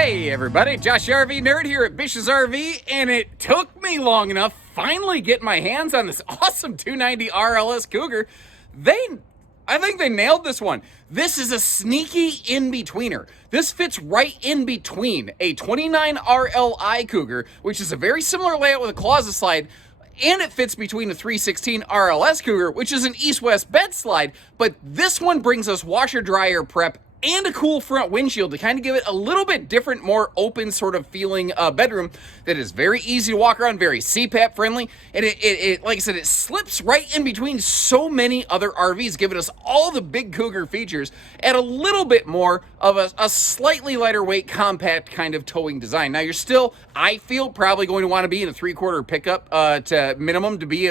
Hey everybody, Josh RV Nerd here at Bish's RV, and it took me long enough finally get my hands on this awesome 290 RLS Cougar. I think they nailed this one. This is a sneaky in-betweener. This fits right in between a 29 RLI Cougar, which is a very similar layout with a closet slide, and it fits between a 316 RLS Cougar, which is an east-west bed slide, but this one brings us washer-dryer prep and a cool front windshield to kind of give it a little bit different, more open sort of feeling bedroom that is very easy to walk around, very CPAP friendly, and it like I said, it slips right in between so many other RVs, giving us all the big Cougar features at a little bit more of a slightly lighter weight, compact kind of towing design. Now you're still, I feel, probably going to want to be in a 3/4 pickup to minimum to be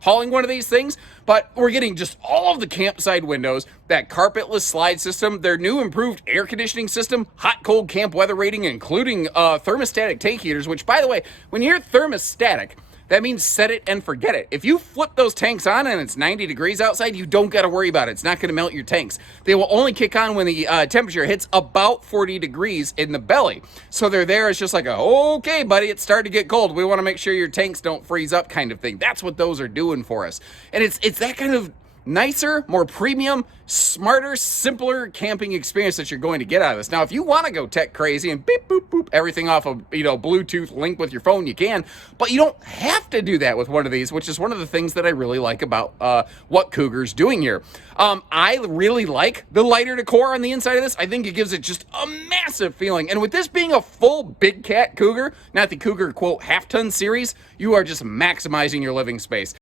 hauling one of these things, but we're getting just all of the campside windows, that carpetless slide system, their new improved air conditioning system, hot cold camp weather rating, including thermostatic tank heaters, which, by the way, when you hear thermostatic, that means set it and forget it. If you flip those tanks on and it's 90 degrees outside, you don't got to worry about it. It's not going to melt your tanks. They will only kick on when the temperature hits about 40 degrees in the belly. So they're there. It's just like, okay, buddy, it's starting to get cold. We want to make sure your tanks don't freeze up kind of thing. That's what those are doing for us. And it's that kind of nicer, more premium, smarter, simpler camping experience that you're going to get out of this. Now, if you want to go tech crazy and beep, boop, boop, everything off of, Bluetooth link with your phone, you can, but you don't have to do that with one of these, which is one of the things that I really like about what Cougar's doing here. I really like the lighter decor on the inside of this. I think it gives it just a massive feeling. And with this being a full big cat Cougar, not the Cougar, quote, half-ton series, you are just maximizing your living space.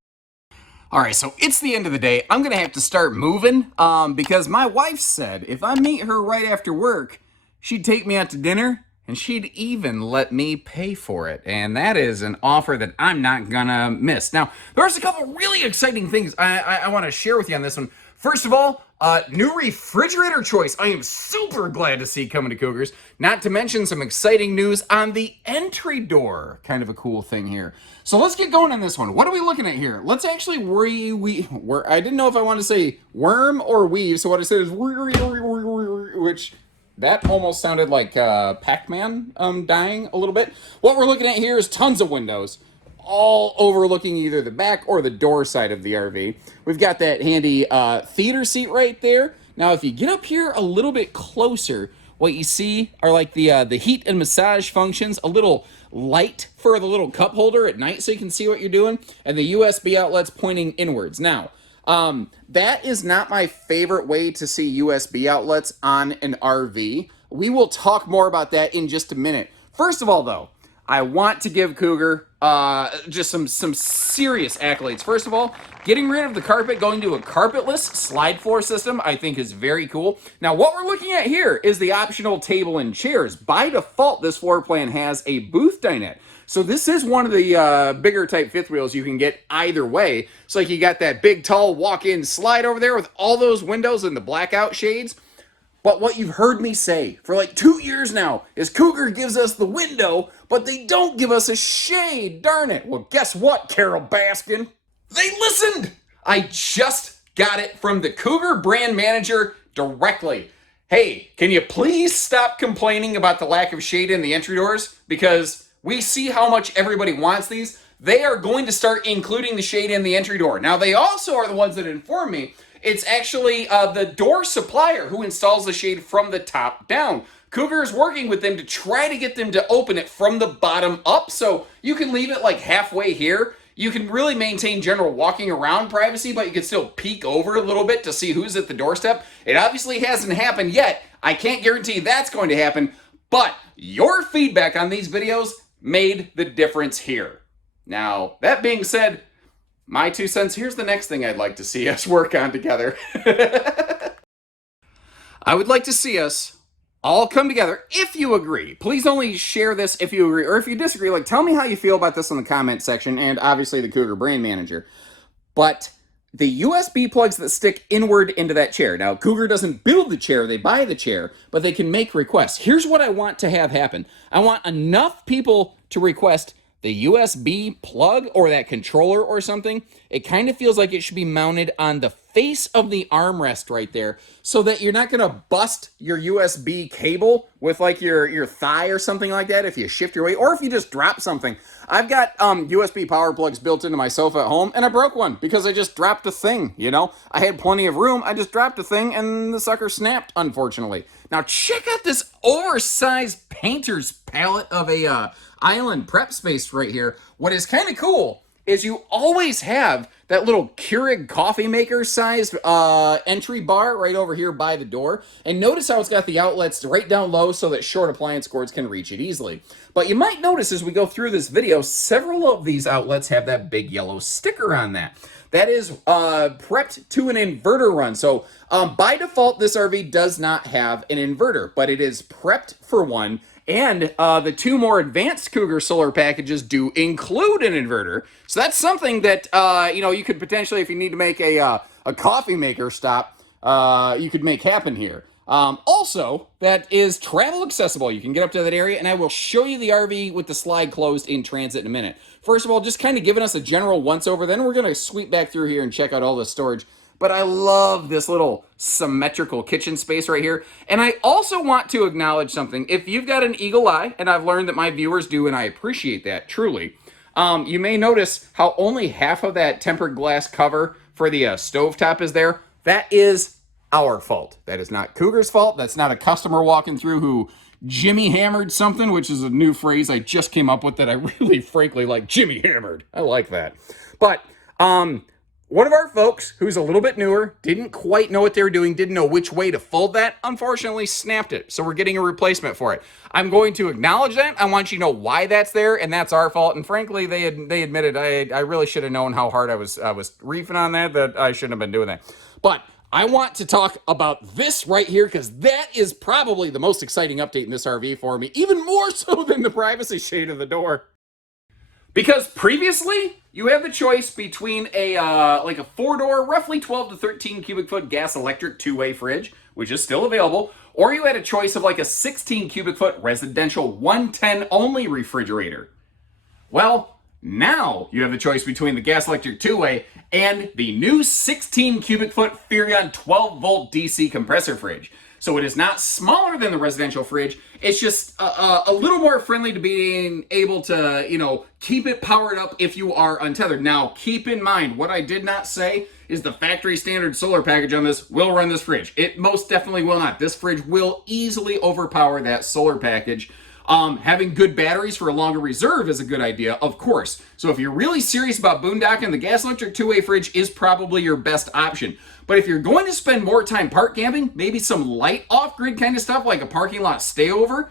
All right, so it's the end of the day. I'm going to have to start moving because my wife said if I meet her right after work, she'd take me out to dinner and she'd even let me pay for it. And that is an offer that I'm not going to miss. Now, there's a couple really exciting things I want to share with you on this one. First of all, new refrigerator choice. I am super glad to see coming to Cougars. Not to mention some exciting news on the entry door. Kind of a cool thing here. So let's get going on this one. What are we looking at here? Let's actually I didn't know if I wanted to say worm or weave, so what I said is which that almost sounded like Pac-Man dying a little bit. What we're looking at here is tons of windows, all overlooking either the back or the door side of the RV. We've got that handy theater seat right there. Now, if you get up here a little bit closer, what you see are like the heat and massage functions, a little light for the little cup holder at night so you can see what you're doing, and the USB outlets pointing inwards. Now, that is not my favorite way to see USB outlets on an RV. We will talk more about that in just a minute. First of all, though, I want to give Cougar just some serious accolades. First of all, getting rid of the carpet, going to a carpetless slide floor system, I think is very cool. Now, what we're looking at here is the optional table and chairs. By default, this floor plan has a booth dinette. So this is one of the bigger type fifth wheels you can get either way. So like you got that big, tall walk-in slide over there with all those windows and the blackout shades. But what you've heard me say for like 2 years now is Cougar gives us the window, but they don't give us a shade, darn it. Well, guess what, Carol Baskin? They listened! I just got it from the Cougar brand manager directly. Hey, can you please stop complaining about the lack of shade in the entry doors? Because we see how much everybody wants these. They are going to start including the shade in the entry door. Now, they also are the ones that inform me it's actually the door supplier who installs the shade from the top down. Cougar is working with them to try to get them to open it from the bottom up, so you can leave it like halfway here. You can really maintain general walking around privacy, but you can still peek over a little bit to see who's at the doorstep. It obviously hasn't happened yet. I can't guarantee that's going to happen, but your feedback on these videos made the difference here. Now, that being said, my 2 cents, here's the next thing I'd like to see us work on together. I would like to see us all come together, if you agree. Please only share this if you agree, or if you disagree, like tell me how you feel about this in the comment section, and obviously the Cougar brand manager. But the USB plugs that stick inward into that chair. Now, Cougar doesn't build the chair, they buy the chair, but they can make requests. Here's what I want to have happen. I want enough people to request the USB plug or that controller or something. It kind of feels like it should be mounted on the face of the armrest right there so that you're not going to bust your USB cable with like your thigh or something like that if you shift your weight or if you just drop something. I've got USB power plugs built into my sofa at home, and I broke one because I just dropped a thing, you know? I had plenty of room, I just dropped a thing, and the sucker snapped, unfortunately. Now check out this oversized painter's palette of a island prep space right here. What is kind of cool is you always have that little Keurig coffee maker sized entry bar right over here by the door. And notice how it's got the outlets right down low so that short appliance cords can reach it easily. But you might notice as we go through this video, several of these outlets have that big yellow sticker on that. That is prepped to an inverter run. So by default, this RV does not have an inverter, but it is prepped for one. And the two more advanced Cougar solar packages do include an inverter. So that's something that, you know, you could potentially, if you need to make a coffee maker stop, you could make happen here. Also, that is travel accessible. You can get up to that area, and I will show you the RV with the slide closed in transit in a minute. First of all, just kind of giving us a general once-over, then we're going to sweep back through here and check out all the storage. But I love this little symmetrical kitchen space right here. And I also want to acknowledge something. If you've got an eagle eye, and I've learned that my viewers do, and I appreciate that, truly, you may notice how only half of that tempered glass cover for the stovetop is there. That is our fault. That is not Cougar's fault. That's not a customer walking through who Jimmy hammered something, which is a new phrase I just came up with that I really, frankly, like. Jimmy hammered. I like that. But, one of our folks, who's a little bit newer, didn't quite know what they were doing, didn't know which way to fold that, unfortunately snapped it. So we're getting a replacement for it. I'm going to acknowledge that. I want you to know why that's there, and that's our fault. And frankly, they admitted I really should have known how hard I was reefing on that I shouldn't have been doing that. But I want to talk about this right here because that is probably the most exciting update in this RV for me, even more so than the privacy shade of the door. Because previously, you had the choice between a like a 4-door, roughly 12 to 13 cubic foot gas electric 2-way fridge, which is still available, or you had a choice of like a 16 cubic foot residential 110 only refrigerator. Well, now you have the choice between the gas electric 2-way and the new 16 cubic foot Furrion 12 volt DC compressor fridge. So it is not smaller than the residential fridge. It's just a little more friendly to being able to, you know, keep it powered up if you are untethered. Now, keep in mind, what I did not say is the factory standard solar package on this will run this fridge. It most definitely will not. This fridge will easily overpower that solar package. Having good batteries for a longer reserve is a good idea, of course. So if you're really serious about boondocking, the gas electric 2-way fridge is probably your best option. But if you're going to spend more time park camping, maybe some light off-grid kind of stuff like a parking lot stayover,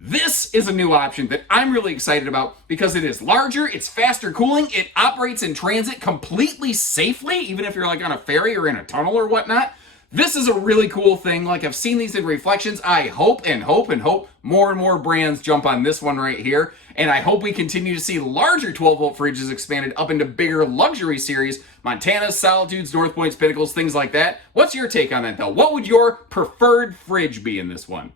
this is a new option that I'm really excited about because it is larger, it's faster cooling, it operates in transit completely safely, even if you're like on a ferry or in a tunnel or whatnot. This is a really cool thing. Like, I've seen these in reflections. I hope and hope and hope more and more brands jump on this one right here. And I hope we continue to see larger 12-volt fridges expanded up into bigger luxury series. Montanas, Solitudes, North Points, Pinnacles, things like that. What's your take on that, though? What would your preferred fridge be in this one?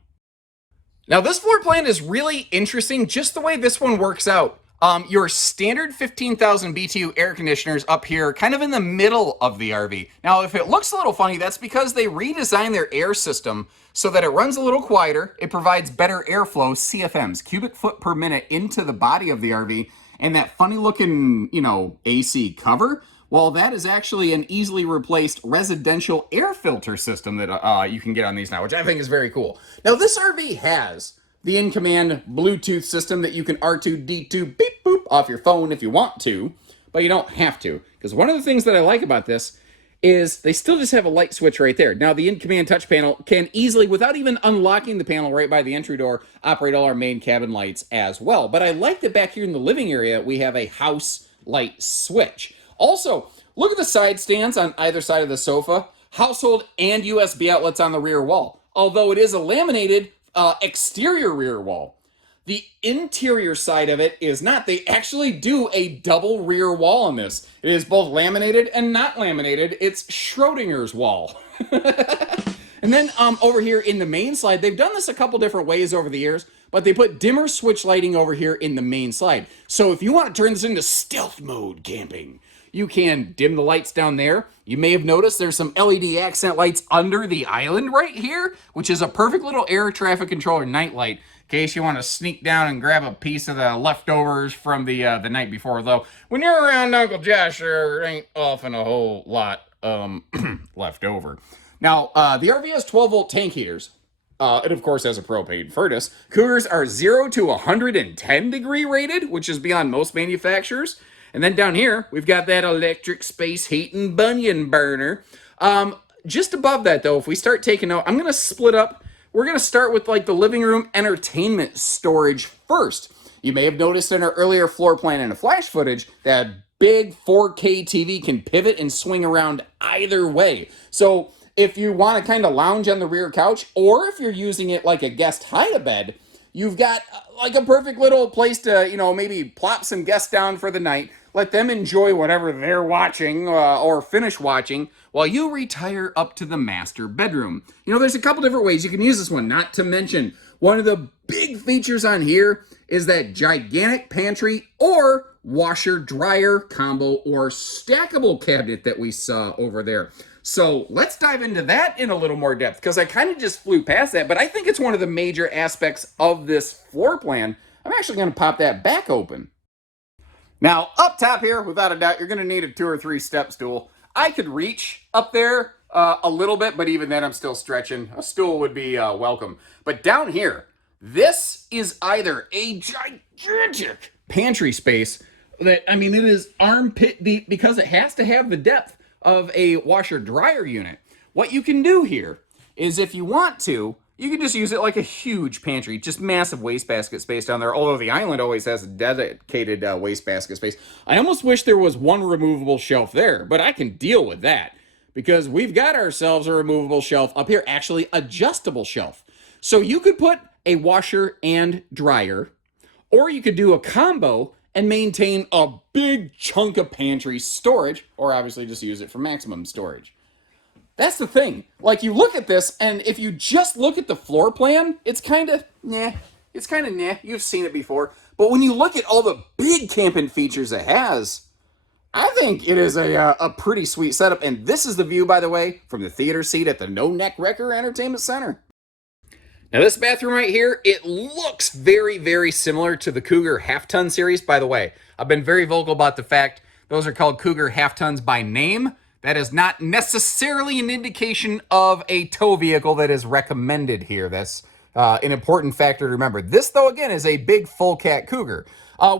Now, this floor plan is really interesting, just the way this one works out. Your standard 15,000 BTU air conditioners up here, kind of in the middle of the RV. Now, if it looks a little funny, that's because they redesigned their air system so that it runs a little quieter. It provides better airflow, CFMs, cubic foot per minute, into the body of the RV. And that funny looking, you know, AC cover, well, that is actually an easily replaced residential air filter system that you can get on these now, which I think is very cool. Now, this RV has the in-command Bluetooth system that you can R2-D2 beep boop off your phone if you want to, but you don't have to. Because one of the things that I like about this is they still just have a light switch right there. Now, the in-command touch panel can easily, without even unlocking the panel right by the entry door, operate all our main cabin lights as well. But I like that back here in the living area, we have a house light switch. Also, look at the side stands on either side of the sofa. Household and USB outlets on the rear wall. Although it is a laminated exterior rear wall. The interior side of it is not. They actually do a double rear wall on this. It is both laminated and not laminated. It's Schrodinger's wall. And then over here in the main slide, they've done this a couple different ways over the years, but they put dimmer switch lighting over here in the main slide. So if you want to turn this into stealth mode camping, You can dim the lights down there. You may have noticed there's some LED accent lights under the island right here, which is a perfect little air traffic controller night light in case you want to sneak down and grab a piece of the leftovers from the night before. Though, when you're around Uncle Josh, there ain't often a whole lot left over. Now, the RV has 12-volt tank heaters. It, of course, has a propane furnace. Cougars are 0 to 110 degree rated, which is beyond most manufacturers. And then down here, we've got that electric space heating bunion burner. Just above that, though, if we start taking out, I'm going to split up. We're going to start with like the living room entertainment storage first. You may have noticed in our earlier floor plan and a flash footage that big 4K TV can pivot and swing around either way. So if you want to kind of lounge on the rear couch, or if you're using it like a guest hide-a-bed, you've got like a perfect little place to, maybe plop some guests down for the night, let them enjoy whatever they're watching or finish watching while you retire up to the master bedroom. There's a couple different ways you can use this one, not to mention one of the big features on here is that gigantic pantry or washer dryer combo or stackable cabinet that we saw over there. So let's dive into that in a little more depth, because I kind of just flew past that, but I think it's one of the major aspects of this floor plan. I'm actually going to pop that back open. Now, up top here, without a doubt, you're going to need a 2 or 3 step stool. I could reach up there a little bit, but even then I'm still stretching. A stool would be welcome. But down here, this is either a gigantic pantry space that, it is armpit deep because it has to have the depth of a washer dryer unit. What you can do here is, if you want to, you can just use it like a huge pantry, just massive wastebasket space down there, although the island always has a dedicated wastebasket space. I almost wish there was one removable shelf there, but I can deal with that because we've got ourselves a removable shelf up here, actually adjustable shelf. So you could put a washer and dryer, or you could do a combo and maintain a big chunk of pantry storage, or obviously just use it for maximum storage. That's the thing. Like, you look at this, and if you just look at the floor plan, it's kind of nah. It's kind of nah. You've seen it before. But when you look at all the big camping features it has, I think it is a pretty sweet setup. And this is the view, by the way, from the theater seat at the No Neck Wrecker Entertainment Center. Now, this bathroom right here, it looks very, very similar to the Cougar half-ton series. By the way, I've been very vocal about the fact those are called Cougar half-tons by name. That is not necessarily an indication of a tow vehicle that is recommended here. That's an important factor to remember. This, though, again, is a big full cat Cougar.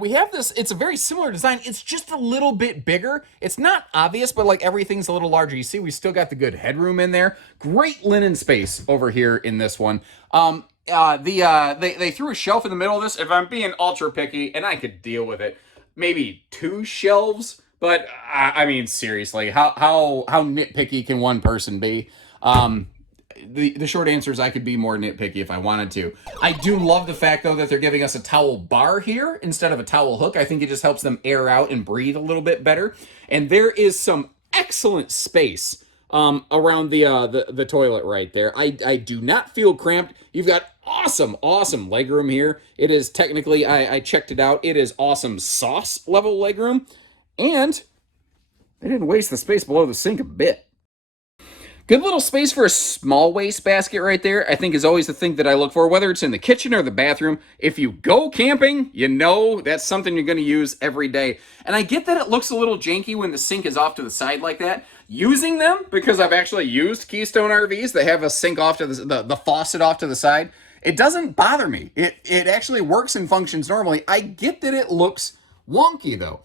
We have this, it's a very similar design. It's just a little bit bigger. It's not obvious, but like everything's a little larger. You see, we still got the good headroom in there. Great linen space over here in this one. They threw a shelf in the middle of this. If I'm being ultra picky, and I could deal with it, maybe 2 shelves. But seriously, how nitpicky can one person be? The short answer is I could be more nitpicky if I wanted to. I do love the fact, though, that they're giving us a towel bar here instead of a towel hook. I think it just helps them air out and breathe a little bit better. And there is some excellent space around the toilet right there. I do not feel cramped. You've got awesome legroom here. It is technically, I checked it out, it is awesome sauce level legroom. And they didn't waste the space below the sink a bit. Good little space for a small wastebasket right there, I think, is always the thing that I look for, whether it's in the kitchen or the bathroom. If you go camping, that's something you're going to use every day. And I get that it looks a little janky when the sink is off to the side like that. Using them, because I've actually used Keystone RVs that have a sink off to the faucet off to the side, it doesn't bother me. It actually works and functions normally. I get that it looks wonky, though.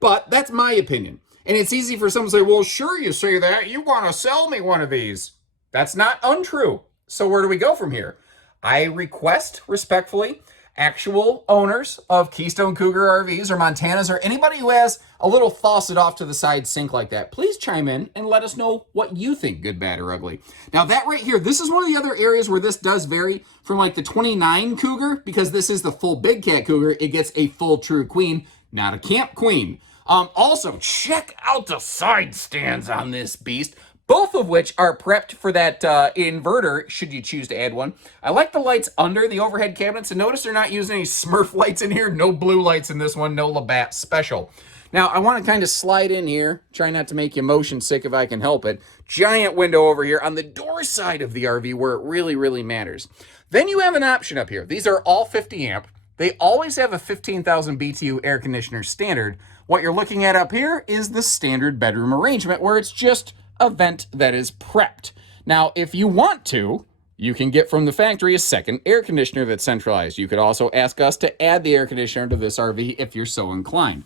But that's my opinion. And it's easy for someone to say, well, sure you say that. You want to sell me one of these. That's not untrue. So where do we go from here? I request, respectfully, actual owners of Keystone Cougar RVs or Montanas or anybody who has a little faucet off to the side sink like that, please chime in and let us know what you think, good, bad, or ugly. Now that right here, this is one of the other areas where this does vary from like the 29 Cougar, because this is the full big cat Cougar. It gets a full true queen, not a camp queen. Also, check out the side stands on this beast, both of which are prepped for that inverter, should you choose to add one. I like the lights under the overhead cabinets, and notice they're not using any Smurf lights in here. No blue lights in this one, no Labatt special. Now, I want to kind of slide in here, try not to make you motion sick if I can help it. Giant window over here on the door side of the RV where it really, really matters. Then you have an option up here. These are all 50 amp. They always have a 15,000 BTU air conditioner standard. What you're looking at up here is the standard bedroom arrangement where it's just a vent that is prepped. Now, if you want to, you can get from the factory a second air conditioner that's centralized. You could also ask us to add the air conditioner to this RV if you're so inclined.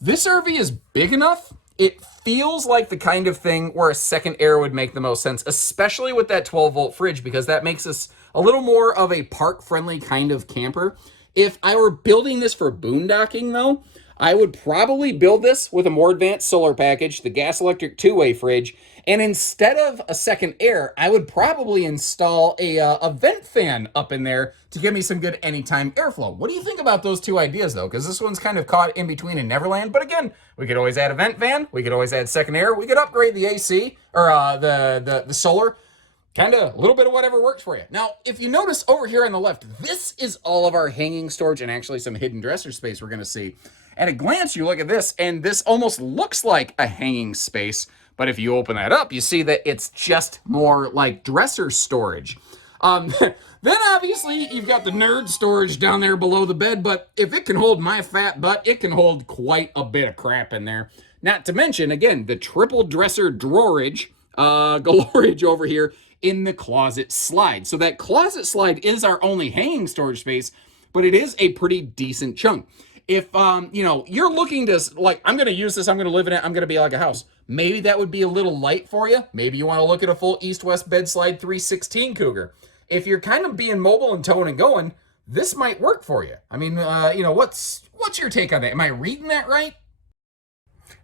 This RV is big enough. It feels like the kind of thing where a second air would make the most sense, especially with that 12-volt fridge, because that makes us a little more of a park-friendly kind of camper. If I were building this for boondocking, though, I would probably build this with a more advanced solar package, the gas electric two-way fridge, and instead of a second air, I would probably install a vent fan up in there to give me some good anytime airflow. What do you think about those two ideas, though? Because this one's kind of caught in between in Neverland. But again, we could always add a vent fan. We could always add second air. We could upgrade the AC or the solar. Kind of a little bit of whatever works for you. Now, if you notice over here on the left, this is all of our hanging storage and actually some hidden dresser space we're going to see. At a glance, you look at this, and this almost looks like a hanging space. But if you open that up, you see that it's just more like dresser storage. Then obviously you've got the nerd storage down there below the bed, but if it can hold my fat butt, it can hold quite a bit of crap in there. Not to mention, again, the triple dresser drawerage, galorage over here in the closet slide. So that closet slide is our only hanging storage space, but it is a pretty decent chunk. If, you're looking to, like, I'm going to use this, I'm going to live in it, I'm going to be like a house. Maybe that would be a little light for you. Maybe you want to look at a full east-west bed slide 316 Cougar. If you're kind of being mobile and towing and going, this might work for you. I mean, what's your take on that? Am I reading that right?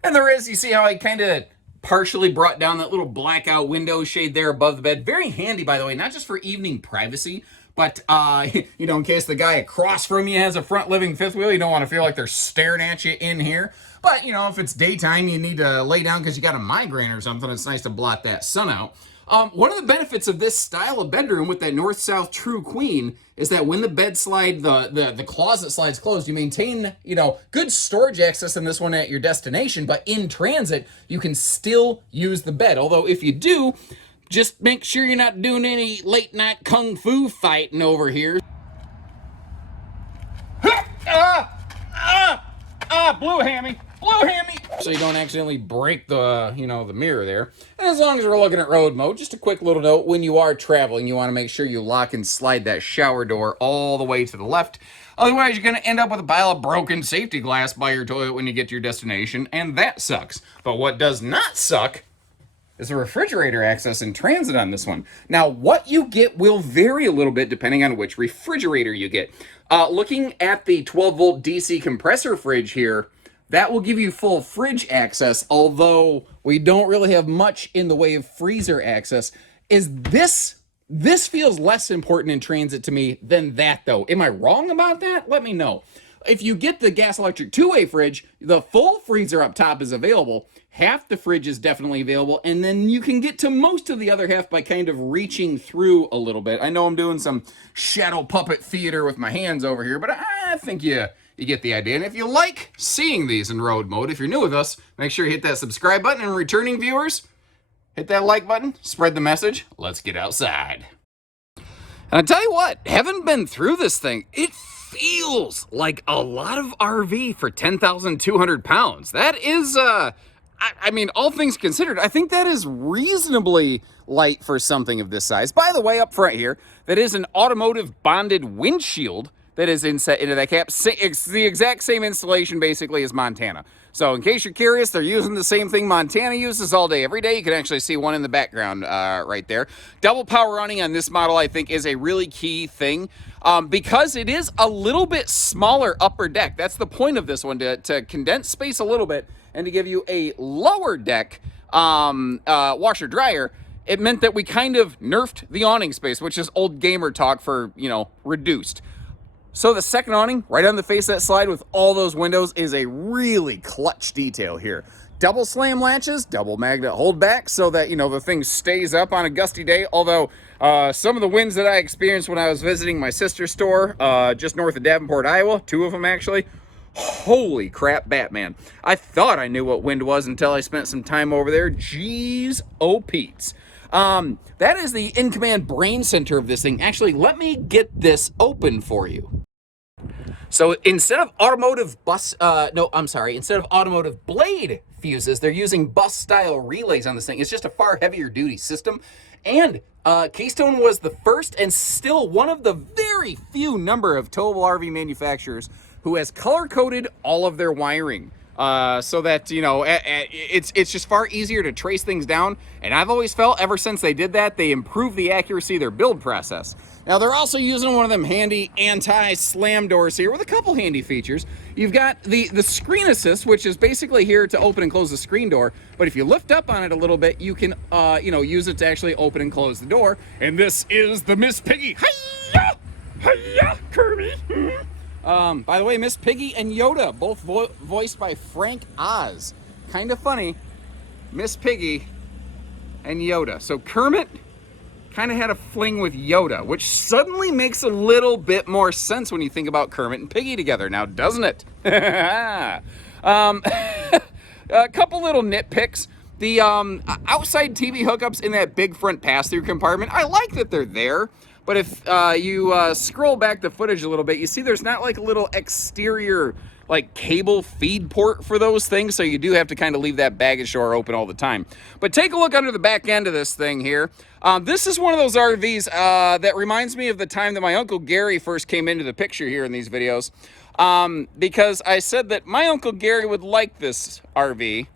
And there is, you see how I kind of partially brought down that little blackout window shade there above the bed. Very handy, by the way, not just for evening privacy, but, in case the guy across from you has a front living fifth wheel, you don't want to feel like they're staring at you in here. But, if it's daytime, you need to lay down because you got a migraine or something, it's nice to blot that sun out. One of the benefits of this style of bedroom with that north-south true queen is that when the bed slide, the closet slides closed, you maintain, good storage access in this one at your destination, but in transit, you can still use the bed. Although if you do, just make sure you're not doing any late-night kung fu fighting over here. Blue hammy. So you don't accidentally break the, the mirror there. And as long as we're looking at road mode, just a quick little note, when you are traveling, you want to make sure you lock and slide that shower door all the way to the left. Otherwise, you're going to end up with a pile of broken safety glass by your toilet when you get to your destination, and that sucks. But what does not suck is the refrigerator access in transit on this one. Now, what you get will vary a little bit depending on which refrigerator you get. Looking at the 12-volt DC compressor fridge here, that will give you full fridge access, although we don't really have much in the way of freezer access. This feels less important in transit to me than that, though. Am I wrong about that? Let me know. If you get the gas electric two-way fridge, the full freezer up top is available. Half the fridge is definitely available, and then you can get to most of the other half by kind of reaching through a little bit. I know I'm doing some shadow puppet theater with my hands over here, but I think you get the idea. And if you like seeing these in road mode, if you're new with us, make sure you hit that subscribe button. And returning viewers, hit that like button, spread the message. Let's get outside. And I tell you what, having been through this thing, it feels like a lot of RV for 10,200 pounds. That is, I mean, all things considered, I think that is reasonably light for something of this size. By the way, up front here, that is an automotive bonded windshield that is inset into that cap. It's the exact same installation basically as Montana. So in case you're curious, they're using the same thing Montana uses all day, every day. You can actually see one in the background right there. Double power running on this model, I think, is a really key thing because it is a little bit smaller upper deck. That's the point of this one, to condense space a little bit and to give you a lower deck washer dryer. It meant that we kind of nerfed the awning space, which is old gamer talk for, reduced. So the second awning, right on the face of that slide with all those windows, is a really clutch detail here. Double slam latches, double magnet holdback, so that, the thing stays up on a gusty day. Although some of the winds that I experienced when I was visiting my sister's store just north of Davenport, Iowa, two of them actually, Holy crap, Batman. I thought I knew what wind was until I spent some time over there. Jeez, oh Pete's. That is the in-command brain center of this thing. Actually, let me get this open for you. So instead of instead of automotive blade fuses, they're using bus-style relays on this thing. It's just a far heavier duty system. And Keystone was the first and still one of the very few number of towable RV manufacturers who has color-coded all of their wiring. So that, you know, it's just far easier to trace things down. And I've always felt ever since they did that, they improved the accuracy of their build process. Now, they're also using one of them handy anti-slam doors here with a couple handy features. You've got the screen assist, which is basically here to open and close the screen door. But if you lift up on it a little bit, you can, use it to actually open and close the door. And this is the Miss Piggy. Hi-ya! Hi-ya, Kirby! By the way, Miss Piggy and Yoda, both voiced by Frank Oz. Kind of funny, Miss Piggy and Yoda. So Kermit kind of had a fling with Yoda, which suddenly makes a little bit more sense when you think about Kermit and Piggy together now, doesn't it? A couple little nitpicks. The outside TV hookups in that big front pass-through compartment, I like that they're there. But if you scroll back the footage a little bit, you see there's not like a little exterior like cable feed port for those things, so you do have to kind of leave that baggage door open all the time. But take a look under the back end of this thing here. This is one of those RVs that reminds me of the time that my Uncle Gary first came into the picture here in these videos, because I said that my Uncle Gary would like this RV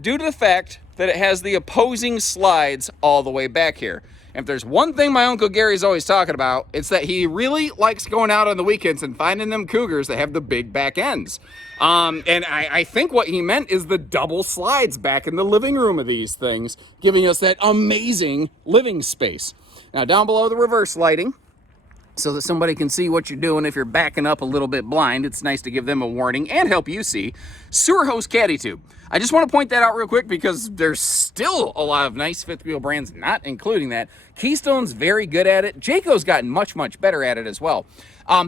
due to the fact that it has the opposing slides all the way back here. And if there's one thing my Uncle Gary's always talking about, it's that he really likes going out on the weekends and finding them Cougars that have the big back ends. And I think what he meant is the double slides back in the living room of these things, giving us that amazing living space. Now, down below the reverse lighting, so that somebody can see what you're doing if you're backing up a little bit blind. It's nice to give them a warning and help you see. Sewer hose caddy tube. I just want to point that out real quick because there's still a lot of nice fifth wheel brands not including that. Keystone's very good at it. Jayco's gotten much, much better at it as well.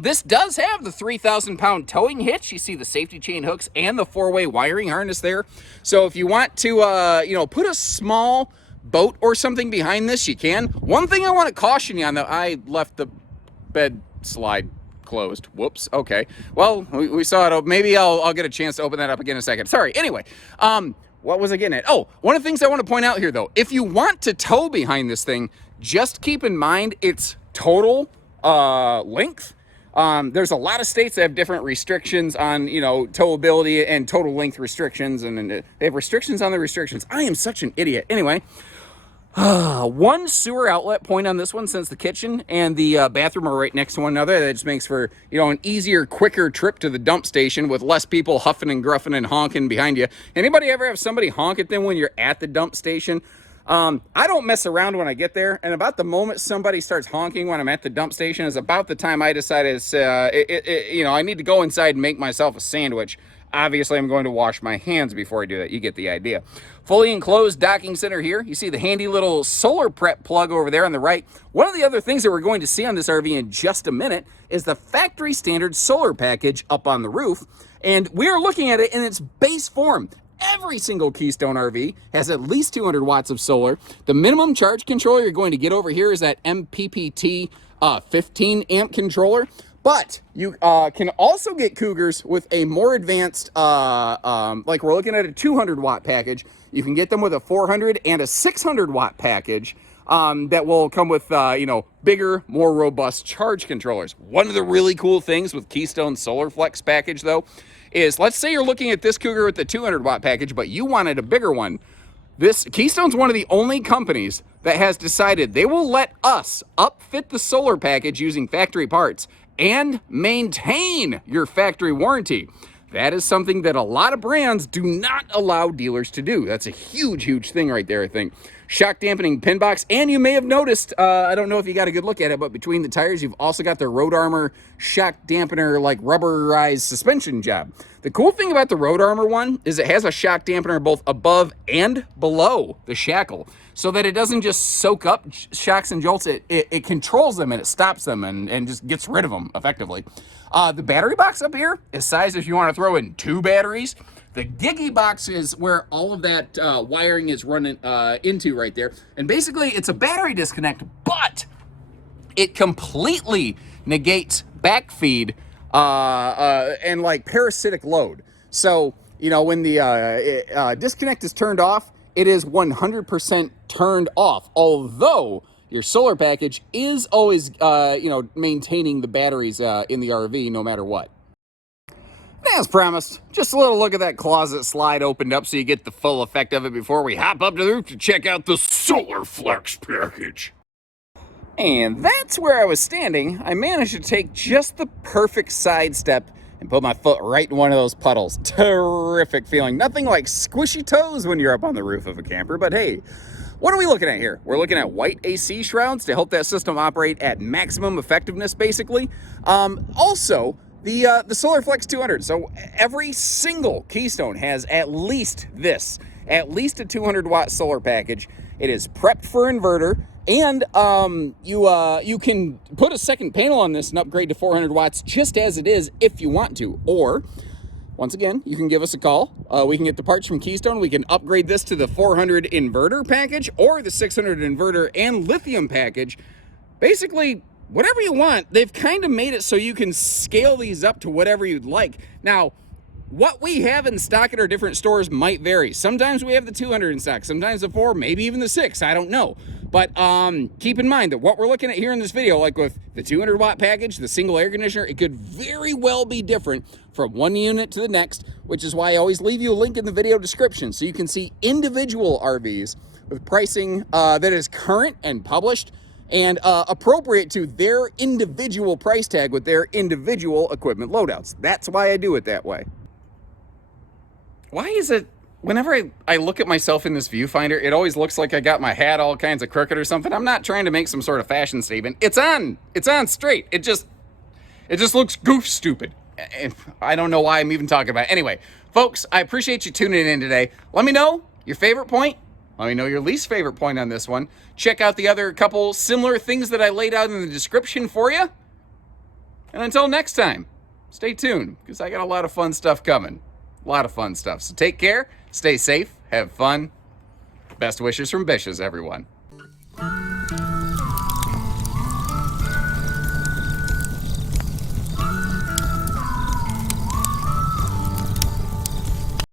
This does have the 3,000-pound towing hitch. You see the safety chain hooks and the 4-way wiring harness there. So if you want to, put a small boat or something behind this, you can. One thing I want to caution you on, though, I left the bed slide closed. Whoops. Okay. Well, we saw it. Maybe I'll get a chance to open that up again in a second. Sorry. Anyway, what was I getting at? Oh, one of the things I want to point out here, though, if you want to tow behind this thing, just keep in mind its total length. There's a lot of states that have different restrictions on, towability and total length restrictions, and they have restrictions on the restrictions. I am such an idiot. Anyway, one sewer outlet point on this one, since the kitchen and the bathroom are right next to one another. That just makes for, an easier, quicker trip to the dump station with less people huffing and gruffing and honking behind you. Anybody ever have somebody honk at them when you're at the dump station? I don't mess around when I get there, and about the moment somebody starts honking when I'm at the dump station is about the time I decide I need to go inside and make myself a sandwich. Obviously, I'm going to wash my hands before I do that. You get the idea. Fully enclosed docking center here. You see the handy little solar prep plug over there on the right. One of the other things that we're going to see on this RV in just a minute is the factory standard solar package up on the roof. And we are looking at it in its base form. Every single Keystone RV has at least 200 watts of solar. The minimum charge controller you're going to get over here is that MPPT 15 amp controller. But you can also get Cougars with a more advanced, like we're looking at a 200 watt package. You can get them with a 400 and a 600 watt package that will come with, bigger, more robust charge controllers. One of the really cool things with Keystone Solar Flex package, though, is let's say you're looking at this Cougar with the 200 watt package, but you wanted a bigger one. Keystone's one of the only companies that has decided they will let us upfit the solar package using factory parts and maintain your factory warranty. That is something that a lot of brands do not allow dealers to do. That's a huge, huge thing right there, I think. Shock dampening pin box, and you may have noticed, I don't know if you got a good look at it, but between the tires, you've also got the Road Armor shock dampener, like rubberized suspension job. The cool thing about the Road Armor one is it has a shock dampener both above and below the shackle, so that it doesn't just soak up shocks and jolts. It controls them and it stops them and just gets rid of them effectively. The battery box up here is sized if you want to throw in 2 batteries. The Giggy box is where all of that wiring is running into right there. And basically, it's a battery disconnect, but it completely negates backfeed and like parasitic load. So, you know, when the disconnect is turned off, it is 100% turned off. Although your solar package is always, you know, maintaining the batteries in the RV no matter what. As promised, just a little look at that closet slide opened up so you get the full effect of it before we hop up to the roof to check out the Solar Flex package. And that's where I was standing. I managed to take just the perfect sidestep and put my foot right in one of those puddles. Terrific feeling. Nothing like squishy toes when you're up on the roof of a camper, but hey, what are we looking at here? We're looking at white AC shrouds to help that system operate at maximum effectiveness, basically. Also, the Solar Flex 200. So every single Keystone has at least this, at least a 200 watt solar package. It is prepped for inverter, and you can put a second panel on this and upgrade to 400 watts just as it is if you want to. Or, once again, you can give us a call. We can get the parts from Keystone. We can upgrade this to the 400 inverter package or the 600 inverter and lithium package. Basically, whatever you want. They've kind of made it so you can scale these up to whatever you'd like. Now, what we have in stock at our different stores might vary. Sometimes we have the 200 in stock, sometimes the 4, maybe even the 6, I don't know. But keep in mind that what we're looking at here in this video, like with the 200 watt package, the single air conditioner, it could very well be different from one unit to the next, which is why I always leave you a link in the video description so you can see individual RVs with pricing that is current and published and appropriate to their individual price tag with their individual equipment loadouts. That's why I do it that way. Why is it whenever I look at myself in this viewfinder, it always looks like I got my hat all kinds of crooked or something? I'm not trying to make some sort of fashion statement. It's on straight. It just looks goof stupid. I don't know why I'm even talking about it. Anyway, folks, I appreciate you tuning in today. Let me know your favorite point. Let me know your least favorite point on this one. Check out the other couple similar things that I laid out in the description for you. And until next time, stay tuned, because I got a lot of fun stuff coming. A lot of fun stuff. So take care, stay safe, have fun. Best wishes from Bishes, everyone.